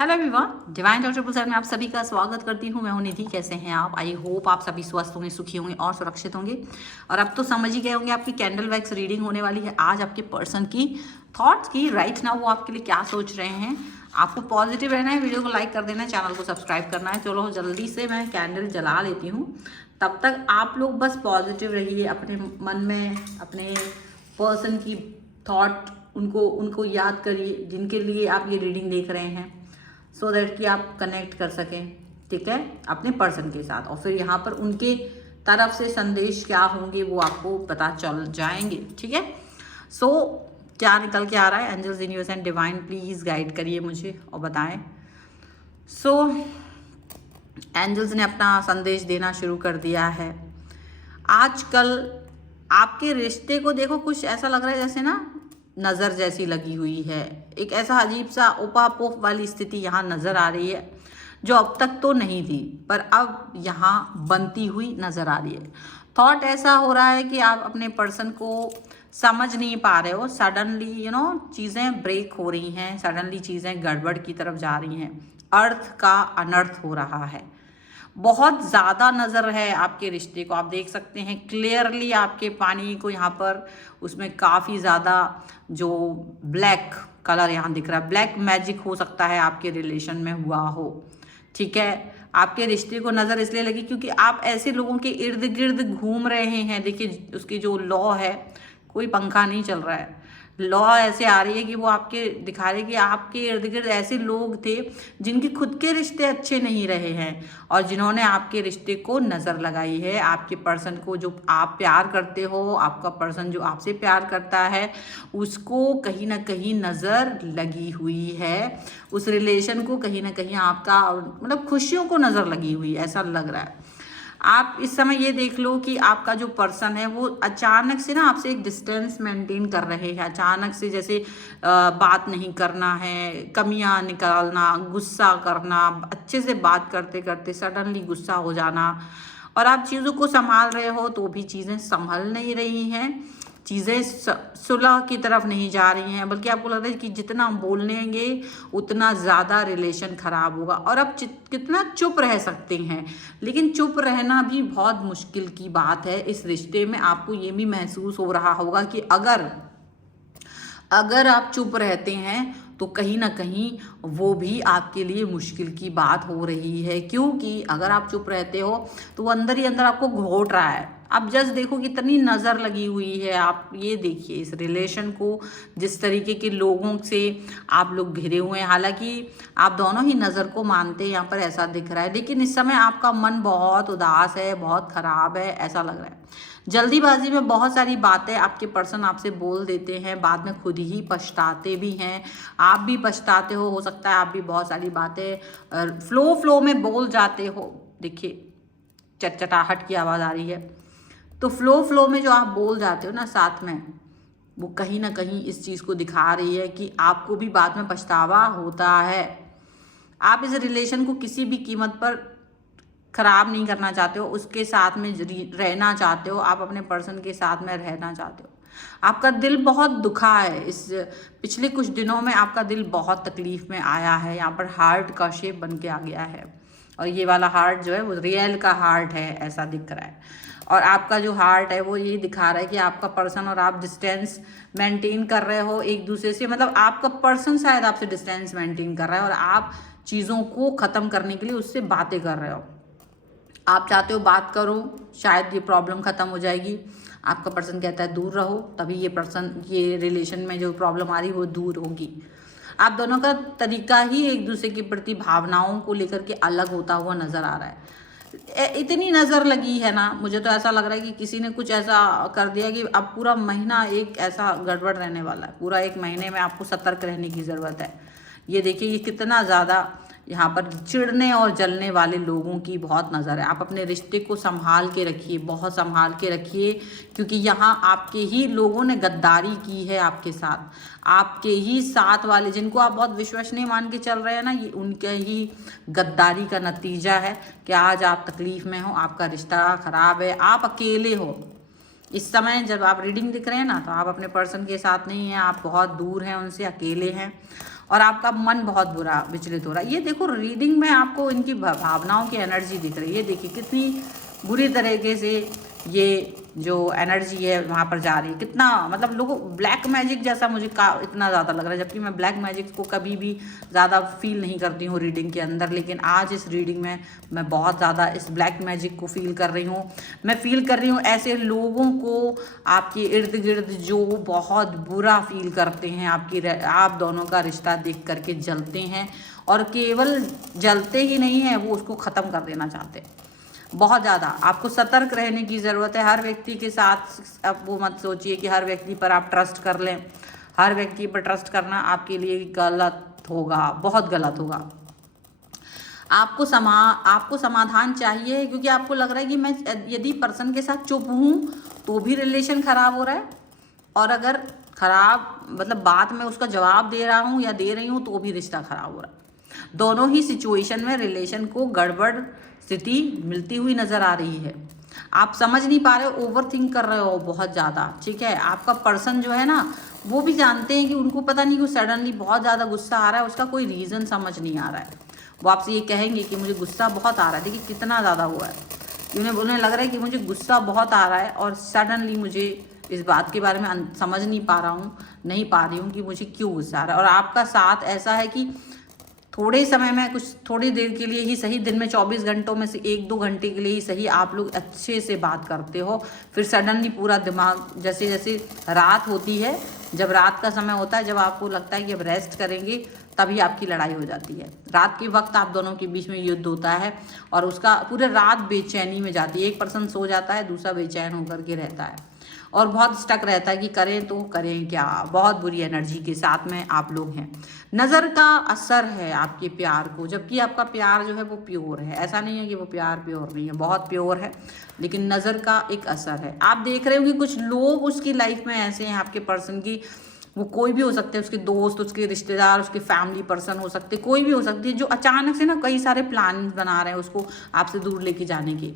Hello everyone, divine doctor पुलसर में आप सभी का स्वागत करती हूँ। मैं हूँ निधि। कैसे हैं आप? आई होप आप सभी स्वस्थ होंगे, सुखी होंगे और सुरक्षित होंगे। और अब तो समझ ही गए होंगे आपकी कैंडल वैक्स रीडिंग होने वाली है आज आपके पर्सन की थॉट्स की। राइट नाउ वो आपके लिए क्या सोच रहे हैं। आपको पॉजिटिव रहना है, वीडियो को लाइक कर देना है, चैनल को सब्सक्राइब करना है। चलो जल्दी से मैं कैंडल जला लेती हूँ, तब तक आप लोग बस पॉजिटिव रहिए। अपने मन में अपने पर्सन की थॉट उनको याद करिए जिनके लिए आप ये रीडिंग देख रहे हैं, सो दैट कि आप कनेक्ट कर सकें, ठीक है, अपने पर्सन के साथ। और फिर यहाँ पर उनके तरफ से संदेश क्या होंगे वो आपको पता चल जाएंगे, ठीक है। सो क्या निकल के आ रहा है? Angels, universe and divine please guide करिए मुझे और बताएं। सो एंजल्स ने अपना संदेश देना शुरू कर दिया है। आजकल आपके रिश्ते को देखो, कुछ ऐसा लग रहा है जैसे ना नज़र जैसी लगी हुई है। एक ऐसा अजीब सा उपापोप वाली स्थिति यहाँ नज़र आ रही है जो अब तक तो नहीं थी, पर अब यहाँ बनती हुई नज़र आ रही है। थॉट ऐसा हो रहा है कि आप अपने पर्सन को समझ नहीं पा रहे हो। सडनली चीज़ें ब्रेक हो रही हैं, सडनली चीज़ें गड़बड़ की तरफ जा रही हैं, अर्थ का अनर्थ हो रहा है। बहुत ज़्यादा नज़र है आपके रिश्ते को, आप देख सकते हैं क्लियरली आपके पानी को यहाँ पर, उसमें काफ़ी ज़्यादा जो ब्लैक कलर यहाँ दिख रहा है, ब्लैक मैजिक हो सकता है आपके रिलेशन में हुआ हो, ठीक है। आपके रिश्ते को नज़र इसलिए लगी क्योंकि आप ऐसे लोगों के इर्द गिर्द घूम रहे हैं। देखिए उसकी जो लॉ है, कोई पंखा नहीं चल रहा है, लॉ ऐसे आ रही है कि वो आपके दिखा रहे कि आपके इर्द गिर्द ऐसे लोग थे जिनके खुद के रिश्ते अच्छे नहीं रहे हैं और जिन्होंने आपके रिश्ते को नज़र लगाई है। आपके पर्सन को जो आप प्यार करते हो, आपका पर्सन जो आपसे प्यार करता है, उसको कहीं ना कहीं नज़र लगी हुई है। उस रिलेशन को कहीं ना कहीं आपका मतलब खुशियों को नज़र लगी हुई है, ऐसा लग रहा है। आप इस समय ये देख लो कि आपका जो पर्सन है वो अचानक से ना आपसे एक डिस्टेंस मेंटेन कर रहे हैं। अचानक से जैसे बात नहीं करना है, कमियां निकालना, गुस्सा करना, अच्छे से बात करते करते सडनली गुस्सा हो जाना, और आप चीज़ों को संभाल रहे हो तो भी चीज़ें संभल नहीं रही हैं, चीज़ें सुलह की तरफ नहीं जा रही हैं, बल्कि आपको लगता है कि जितना बोलेंगे उतना ज़्यादा रिलेशन ख़राब होगा। और अब कितना चुप रह सकते हैं, लेकिन चुप रहना भी बहुत मुश्किल की बात है इस रिश्ते में। आपको ये भी महसूस हो रहा होगा कि अगर आप चुप रहते हैं तो कहीं ना कहीं वो भी आपके लिए मुश्किल की बात हो रही है, क्योंकि अगर आप चुप रहते हो तो वो अंदर ही अंदर आपको घोट रहा है। अब जस्ट देखो कितनी नज़र लगी हुई है। आप ये देखिए इस रिलेशन को, जिस तरीके के लोगों से आप लोग घिरे हुए हैं। हालांकि आप दोनों ही नज़र को मानते हैं, यहाँ पर ऐसा दिख रहा है, लेकिन इस समय आपका मन बहुत उदास है, बहुत ख़राब है, ऐसा लग रहा है। जल्दीबाजी में बहुत सारी बातें आपके पर्सन आपसे बोल देते हैं, बाद में खुद ही पछताते भी हैं। आप भी पछताते हो सकता है आप भी बहुत सारी बातें फ्लो में बोल जाते हो। देखिए चटचटाहट की आवाज़ आ रही है, तो फ्लो में जो आप बोल जाते हो ना साथ में, वो कहीं ना कहीं इस चीज़ को दिखा रही है कि आपको भी बाद में पछतावा होता है। आप इस रिलेशन को किसी भी कीमत पर ख़राब नहीं करना चाहते हो, उसके साथ में रहना चाहते हो, आप अपने पर्सन के साथ में रहना चाहते हो। आपका दिल बहुत दुखा है, इस पिछले कुछ दिनों में आपका दिल बहुत तकलीफ़ में आया है। यहाँ पर हार्ट का शेप बन के आ गया है, और ये वाला हार्ट जो है वो रियल का हार्ट है, ऐसा दिख रहा है। और आपका जो हार्ट है वो ये दिखा रहा है कि आपका पर्सन और आप डिस्टेंस मेंटेन कर रहे हो एक दूसरे से। मतलब आपका पर्सन शायद आपसे डिस्टेंस मेंटेन कर रहा है और आप चीज़ों को ख़त्म करने के लिए उससे बातें कर रहे हो। आप चाहते हो बात करो, शायद ये प्रॉब्लम ख़त्म हो जाएगी। आपका पर्सन कहता है दूर रहो, तभी ये रिलेशन में जो प्रॉब्लम आ रही है वो दूर होगी। आप दोनों का तरीका ही एक दूसरे के प्रति भावनाओं को लेकर के अलग होता हुआ नज़र आ रहा है। इतनी नज़र लगी है ना, मुझे तो ऐसा लग रहा है कि किसी ने कुछ ऐसा कर दिया कि अब पूरा महीना एक ऐसा गड़बड़ रहने वाला है। पूरा एक महीने में आपको सतर्क रहने की ज़रूरत है। ये देखिए ये कितना ज़्यादा यहाँ पर चिढ़ने और जलने वाले लोगों की बहुत नज़र है। आप अपने रिश्ते को संभाल के रखिए, बहुत संभाल के रखिए, क्योंकि यहाँ आपके ही लोगों ने गद्दारी की है आपके साथ। आपके ही साथ वाले जिनको आप बहुत विश्वसनीय मान के चल रहे हैं ना, ये उनके ही गद्दारी का नतीजा है कि आज आप तकलीफ़ में हो, आपका रिश्ता ख़राब है, आप अकेले हो। इस समय जब आप रीडिंग दिख रहे हैं ना, तो आप अपने पर्सन के साथ नहीं हैं, आप बहुत दूर हैं उनसे, अकेले हैं। और आपका मन बहुत बुरा विचलित हो रहा है। ये देखो रीडिंग में आपको इनकी भावनाओं की एनर्जी दिख रही है। ये देखिए कितनी बुरी तरीके से ये जो एनर्जी है वहाँ पर जा रही है। कितना मतलब लोगों ब्लैक मैजिक जैसा मुझे इतना ज़्यादा लग रहा है, जबकि मैं ब्लैक मैजिक को कभी भी ज़्यादा फील नहीं करती हूँ रीडिंग के अंदर, लेकिन आज इस रीडिंग में मैं बहुत ज़्यादा इस ब्लैक मैजिक को फील कर रही हूँ। मैं फील कर रही हूँ ऐसे लोगों को आपके इर्द गिर्द जो बहुत बुरा फील करते हैं, आप दोनों का रिश्ता देख करके जलते हैं, और केवल जलते ही नहीं हैं, वो उसको ख़त्म कर देना चाहते हैं। बहुत ज़्यादा आपको सतर्क रहने की ज़रूरत है हर व्यक्ति के साथ। अब वो मत सोचिए कि हर व्यक्ति पर आप ट्रस्ट कर लें। हर व्यक्ति पर ट्रस्ट करना आपके लिए गलत होगा, बहुत गलत होगा। आपको समाधान चाहिए, क्योंकि आपको लग रहा है कि मैं यदि पर्सन के साथ चुप हूँ तो भी रिलेशन ख़राब हो रहा है, और अगर ख़राब मतलब बात में उसका जवाब दे रहा हूँ या दे रही हूँ तो भी रिश्ता ख़राब हो रहा है। दोनों ही सिचुएशन में रिलेशन को गड़बड़ स्थिति मिलती हुई नज़र आ रही है। आप समझ नहीं पा रहे हो, ओवर थिंक कर रहे हो बहुत ज़्यादा, ठीक है। आपका पर्सन जो है ना, वो भी जानते हैं कि उनको पता नहीं क्यों सडनली बहुत ज़्यादा गुस्सा आ रहा है, उसका कोई रीज़न समझ नहीं आ रहा है। वो आपसे ये कहेंगे कि मुझे गुस्सा बहुत आ रहा है। देखिए कितना ज़्यादा हुआ है, उन्हें लग रहा है कि मुझे गुस्सा बहुत आ रहा है, और सडनली मुझे इस बात के बारे में समझ नहीं पा रही हूँ कि मुझे क्यों गुस्सा आ रहा है। और आपका साथ ऐसा है कि थोड़े समय में, कुछ थोड़ी देर के लिए ही सही, दिन में 24 घंटों में से 1-2 घंटे के लिए ही सही आप लोग अच्छे से बात करते हो, फिर सडनली पूरा दिमाग, जैसे जैसे रात होती है, जब रात का समय होता है, जब आपको लगता है कि अब रेस्ट करेंगे, तभी आपकी लड़ाई हो जाती है। रात के वक्त आप दोनों के बीच में युद्ध होता है, और उसका पूरे रात बेचैनी में जाती है। एक पर्सन सो जाता है, दूसरा बेचैन होकर के रहता है, और बहुत स्टक रहता है कि करें तो करें क्या। बहुत बुरी एनर्जी के साथ में आप लोग हैं। नज़र का असर है आपके प्यार को, जबकि आपका प्यार जो है वो प्योर है। ऐसा नहीं है कि वो प्यार प्योर नहीं है, बहुत प्योर है, लेकिन नज़र का एक असर है। आप देख रहे हो कि कुछ लोग उसकी लाइफ में ऐसे हैं, आपके पर्सन की, वो कोई भी हो सकते हैं, उसके दोस्त, उसके रिश्तेदार, उसके फैमिली पर्सन हो सकते, कोई भी हो सकती है, जो अचानक से ना कई सारे प्लानिंग बना रहे हैं उसको आपसे दूर लेके जाने की।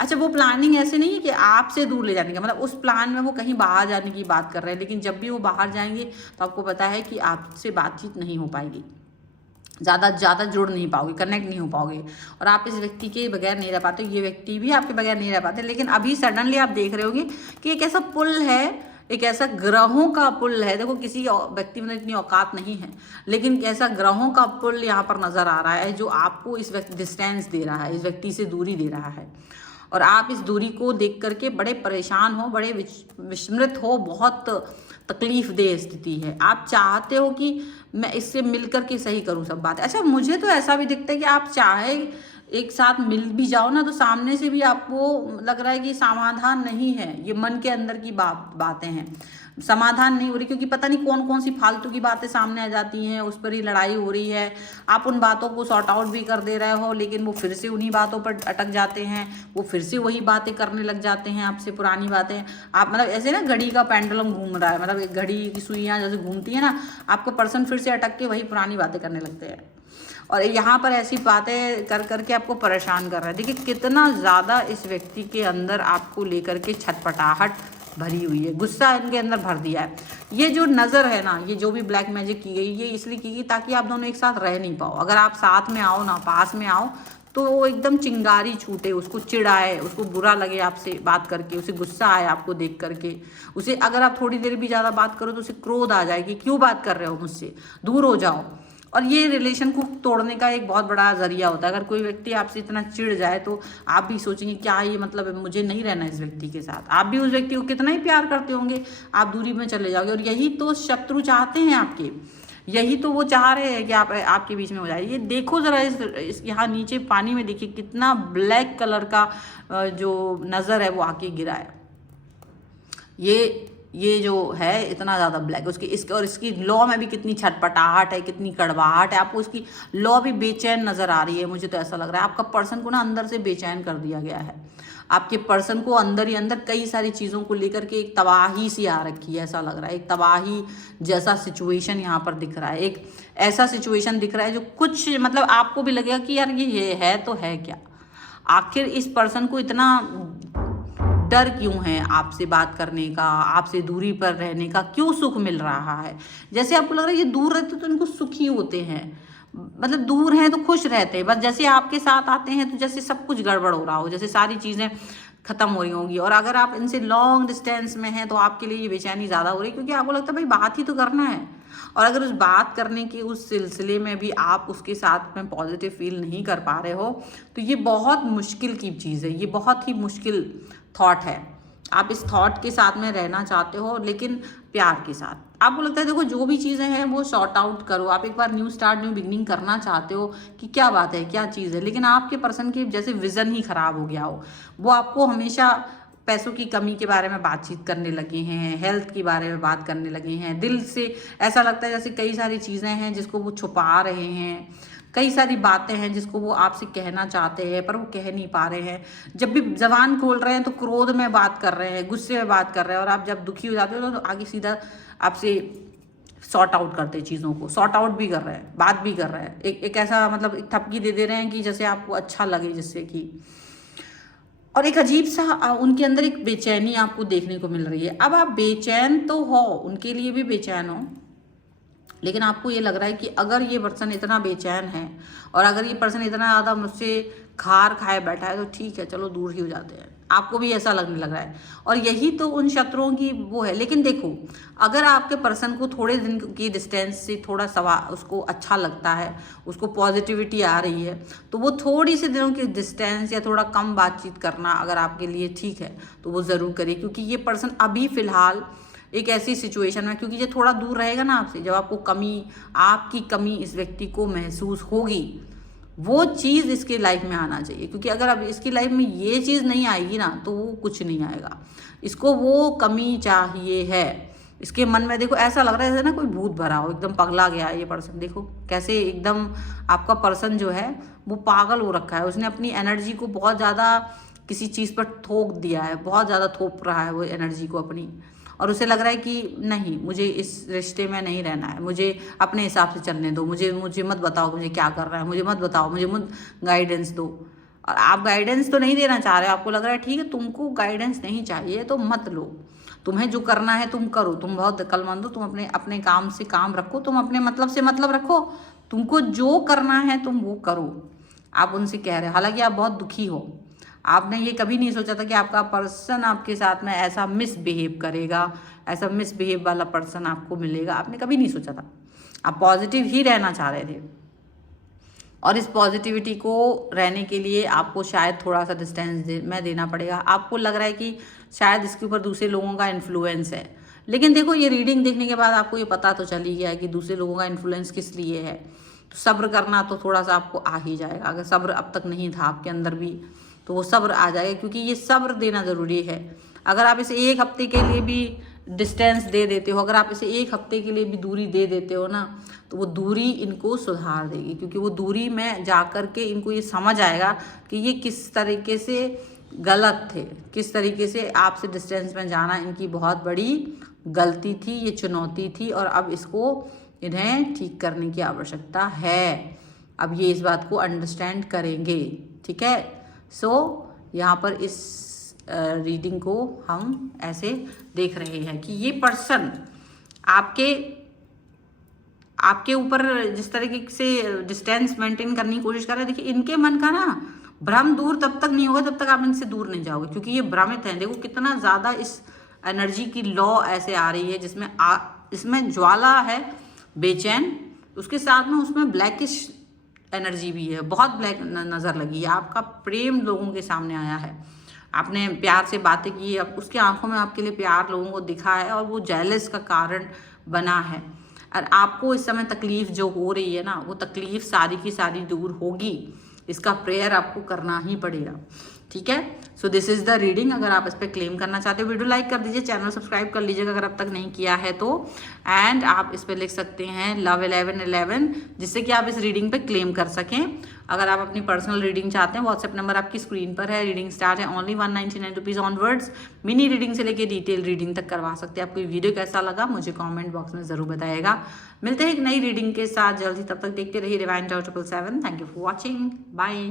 अच्छा, वो प्लानिंग ऐसे नहीं है कि आपसे दूर ले जाने का, मतलब उस प्लान में वो कहीं बाहर जाने की बात कर रहे हैं, लेकिन जब भी वो बाहर जाएंगे तो आपको पता है कि आपसे बातचीत नहीं हो पाएगी, ज़्यादा जुड़ नहीं पाओगे, कनेक्ट नहीं हो पाओगे, और आप इस व्यक्ति के बगैर नहीं रह पाते, ये व्यक्ति भी आपके बगैर नहीं रह पाते। लेकिन अभी सडनली आप देख रहे होगे कि एक ऐसा पुल है, एक ऐसा ग्रहों का पुल है। देखो किसी व्यक्ति में इतनी औकात नहीं है, लेकिन ऐसा ग्रहों का पुल यहाँ पर नज़र आ रहा है, जो आपको इस व्यक्ति डिस्टेंस दे रहा है, इस व्यक्ति से दूरी दे रहा है, और आप इस दूरी को देख करके बड़े परेशान हो, बड़े विस्मृत हो, बहुत तकलीफ देह स्थिति है। आप चाहते हो कि मैं इससे मिल करके सही करूँ सब बात। अच्छा, मुझे तो ऐसा भी दिखता है कि आप चाहे एक साथ मिल भी जाओ ना, तो सामने से भी आपको लग रहा है कि समाधान नहीं है। ये मन के अंदर की बातें हैं, समाधान नहीं हो रही, क्योंकि पता नहीं कौन कौन सी फालतू की बातें सामने आ जाती हैं, उस पर ही लड़ाई हो रही है। आप उन बातों को सॉर्ट आउट भी कर दे रहे हो, लेकिन वो फिर से उन्हीं बातों पर अटक जाते हैं, वो फिर से वही बातें करने लग जाते हैं आपसे, पुरानी बातें। आप मतलब ऐसे ना घड़ी का पेंडुलम घूम रहा है, मतलब एक घड़ी की सुइयाँ जैसे घूमती है ना, आपको पर्सन फिर से अटक के वही पुरानी बातें करने लगते हैं, और यहाँ पर ऐसी बातें कर करके आपको परेशान कर रहा है। देखिए कितना ज़्यादा इस व्यक्ति के अंदर आपको लेकर के छटपटाहट भरी हुई है, गुस्सा इनके अंदर भर दिया है। ये जो नज़र है ना, ये जो भी ब्लैक मैजिक की गई, ये इसलिए की गई ताकि आप दोनों एक साथ रह नहीं पाओ। अगर आप साथ में आओ ना, पास में आओ, तो वो एकदम चिंगारी छूटे, उसको चिढ़ाए, उसको बुरा लगे आपसे बात करके, उसे गुस्सा आए आपको देख करके, उसे अगर आप थोड़ी देर भी ज़्यादा बात करो तो उसे क्रोध आ जाए कि क्यों बात कर रहे हो मुझसे, दूर हो जाओ। और ये रिलेशन को तोड़ने का एक बहुत बड़ा जरिया होता है। अगर कोई व्यक्ति आपसे इतना चिढ़ जाए तो आप भी सोचेंगे क्या ये मतलब है, मुझे नहीं रहना इस व्यक्ति के साथ। आप भी उस व्यक्ति को कितना ही प्यार करते होंगे, आप दूरी में चले जाओगे। और यही तो शत्रु चाहते हैं आपके, यही तो वो चाह रहे हैं कि आप आपके बीच में हो जाए। ये देखो ज़रा इस यहाँ नीचे पानी में देखिए कितना ब्लैक कलर का जो नज़र है वो आके गिरा है। ये जो है इतना ज़्यादा ब्लैक, इसकी लॉ में भी कितनी छटपटाहट है, कितनी कड़वाहट है। आपको उसकी लॉ भी बेचैन नज़र आ रही है। मुझे तो ऐसा लग रहा है आपका पर्सन को ना अंदर से बेचैन कर दिया गया है। आपके पर्सन को अंदर ही अंदर कई सारी चीज़ों को लेकर के एक तबाही सी आ रखी है, ऐसा लग रहा है। एक तबाही जैसा सिचुएशन यहाँ पर दिख रहा है, एक ऐसा सिचुएशन दिख रहा है जो कुछ मतलब आपको भी लगेगा कि यार ये है तो है क्या। आखिर इस पर्सन को इतना डर क्यों है आपसे बात करने का, आपसे दूरी पर रहने का, क्यों सुख मिल रहा है। जैसे आपको लग रहा है ये दूर रहते तो इनको सुखी होते हैं, मतलब दूर हैं तो खुश रहते हैं, बस जैसे आपके साथ आते हैं तो जैसे सब कुछ गड़बड़ हो रहा हो, जैसे सारी चीज़ें खत्म हो रही होंगी। और अगर आप इनसे लॉन्ग डिस्टेंस में हैं तो आपके लिए ये बेचैनी ज़्यादा हो रही है, क्योंकि आपको लगता है भाई बात ही तो करना है। और अगर उस बात करने के उस सिलसिले में भी आप उसके साथ में पॉजिटिव फील नहीं कर पा रहे हो तो ये बहुत मुश्किल की चीज़ है, ये बहुत ही मुश्किल थॉट है। आप इस थॉट के साथ में रहना चाहते हो लेकिन प्यार के साथ। आपको लगता है देखो जो भी चीज़ें हैं वो सॉर्ट आउट करो, आप एक बार न्यू स्टार्ट न्यू बिगनिंग करना चाहते हो कि क्या बात है क्या चीज़ है, लेकिन आपके पर्सन की जैसे विज़न ही ख़राब हो गया हो। वो आपको हमेशा पैसों की कमी के बारे में बातचीत करने लगे हैं, हेल्थ के बारे में बात करने लगे हैं, दिल से ऐसा लगता है जैसे कई सारी चीज़ें हैं जिसको वो छुपा रहे हैं, कई सारी बातें हैं जिसको वो आपसे कहना चाहते हैं पर वो कह नहीं पा रहे हैं। जब भी जबान खोल रहे हैं तो क्रोध में बात कर रहे हैं, गुस्से में बात कर रहे हैं, और आप जब दुखी हो जाते हो तो आगे सीधा आपसे सॉर्ट आउट करते हैं, चीज़ों को सॉर्ट आउट भी कर रहे हैं, बात भी कर रहे हैं, एक ऐसा मतलब एक थपकी दे दे रहे हैं कि जैसे आपको अच्छा लगे, जिससे कि और एक अजीब सा उनके अंदर एक बेचैनी आपको देखने को मिल रही है। अब आप बेचैन तो हो, उनके लिए भी बेचैन हो, लेकिन आपको ये लग रहा है कि अगर ये पर्सन इतना बेचैन है और अगर ये पर्सन इतना ज़्यादा मुझसे खार खाए बैठा है तो ठीक है, चलो दूर ही हो जाते हैं। आपको भी ऐसा लगने लग रहा है, और यही तो उन शत्रुओं की वो है। लेकिन देखो, अगर आपके पर्सन को थोड़े दिन की डिस्टेंस से थोड़ा उसको अच्छा लगता है, उसको पॉजिटिविटी आ रही है, तो वो थोड़ी सी दिनों की डिस्टेंस या थोड़ा कम बातचीत करना अगर आपके लिए ठीक है तो वो ज़रूर करिए, क्योंकि ये पर्सन अभी फ़िलहाल एक ऐसी सिचुएशन में, क्योंकि ये थोड़ा दूर रहेगा ना आपसे, जब आपको आपकी कमी इस व्यक्ति को महसूस होगी, वो चीज़ इसके लाइफ में आना चाहिए। क्योंकि अगर अब इसकी लाइफ में ये चीज़ नहीं आएगी ना तो वो कुछ नहीं आएगा, इसको वो कमी चाहिए है। इसके मन में देखो ऐसा लग रहा है जैसे ना कोई भूत भरा हो, एकदम पगला गया है ये पर्सन। देखो कैसे एकदम आपका पर्सन जो है वो पागल हो रखा है, उसने अपनी एनर्जी को बहुत ज़्यादा किसी चीज़ पर थोप दिया है, बहुत ज़्यादा थोप रहा है वो एनर्जी को अपनी, और उसे लग रहा है कि नहीं, मुझे इस रिश्ते में नहीं रहना है, मुझे अपने हिसाब से चलने दो, मुझे मत बताओ मुझे क्या कर रहा है, मुझे मत बताओ, मुझे मत गाइडेंस दो। और आप गाइडेंस तो नहीं देना चाह रहे, आपको लग रहा है ठीक है तुमको गाइडेंस नहीं चाहिए तो मत लो, तुम्हें जो करना है तुम करो, तुम बहुत अक्लमंद हो, तुम अपने काम से काम रखो, तुम अपने मतलब से मतलब रखो, तुमको जो करना है तुम वो करो। आप उनसे कह रहे हैं, हालांकि आप बहुत दुखी हो, आपने ये कभी नहीं सोचा था कि आपका पर्सन आपके साथ में ऐसा मिसबिहेव करेगा, ऐसा मिसबिहेव वाला पर्सन आपको मिलेगा, आपने कभी नहीं सोचा था। आप पॉजिटिव ही रहना चाह रहे थे, और इस पॉजिटिविटी को रहने के लिए आपको शायद थोड़ा सा डिस्टेंस में देना पड़ेगा। आपको लग रहा है कि शायद इसके ऊपर दूसरे लोगों का इन्फ्लुएंस है, लेकिन देखो ये रीडिंग देखने के बाद आपको ये पता तो चल ही गया है कि दूसरे लोगों का इन्फ्लुएंस किस लिए है। तो सब्र करना तो थोड़ा सा आपको आ ही जाएगा, अगर सब्र अब तक नहीं था आपके अंदर भी तो वो सब्र आ जाएगा, क्योंकि ये सब्र देना ज़रूरी है। अगर आप इसे एक हफ्ते के लिए भी डिस्टेंस दे देते हो, अगर आप इसे एक हफ्ते के लिए भी दूरी दे देते हो ना, तो वो दूरी इनको सुधार देगी, क्योंकि वो दूरी में जा कर के इनको ये समझ आएगा कि ये किस तरीके से गलत थे, किस तरीके से आपसे डिस्टेंस में जाना इनकी बहुत बड़ी गलती थी, ये चुनौती थी, और अब इसको इन्हें ठीक करने की आवश्यकता है। अब ये इस बात को अंडरस्टैंड करेंगे, ठीक है। सो यहाँ पर इस रीडिंग को हम ऐसे देख रहे हैं कि ये पर्सन आपके ऊपर जिस तरीके से डिस्टेंस मेंटेन करने की कोशिश कर रहे हैं, देखिए इनके मन का ना भ्रम दूर तब तक नहीं होगा जब तक आप इनसे दूर नहीं जाओगे, क्योंकि ये भ्रमित हैं। देखो कितना ज़्यादा इस एनर्जी की लॉ ऐसे आ रही है, जिसमें इसमें ज्वाला है बेचैन, उसके साथ में उसमें ब्लैकिश एनर्जी भी है, बहुत ब्लैक नज़र लगी है। आपका प्रेम लोगों के सामने आया है, आपने प्यार से बातें की, अब उसकी आंखों में आपके लिए प्यार लोगों को दिखा है, और वो जेलस का कारण बना है। और आपको इस समय तकलीफ़ जो हो रही है ना, वो तकलीफ़ सारी की सारी दूर होगी, इसका प्रेयर आपको करना ही पड़ेगा, ठीक है। So this is the reading. अगर आप इस पर क्लेम करना चाहते हो वीडियो लाइक कर दीजिए, चैनल सब्सक्राइब कर लीजिएगा अगर अब तक नहीं किया है तो, एंड आप इस पर लिख सकते हैं लव 1111, जिससे कि आप इस रीडिंग पे क्लेम कर सकें। अगर आप अपनी पर्सनल रीडिंग चाहते हैं, व्हाट्सएप नंबर आपकी स्क्रीन पर है। रीडिंग स्टार्ट है only 199 rupees onwards. Mini reading से लेकर डिटेल रीडिंग तक करवा सकते हैं। आपको ये वीडियो कैसा लगा मुझे कॉमेंट बॉक्स में ज़रूर बताइएगा। मिलते हैं एक नई रीडिंग के साथ जल्दी, तब तक देखते रहिए divine tower 777। Thank you for watching, bye.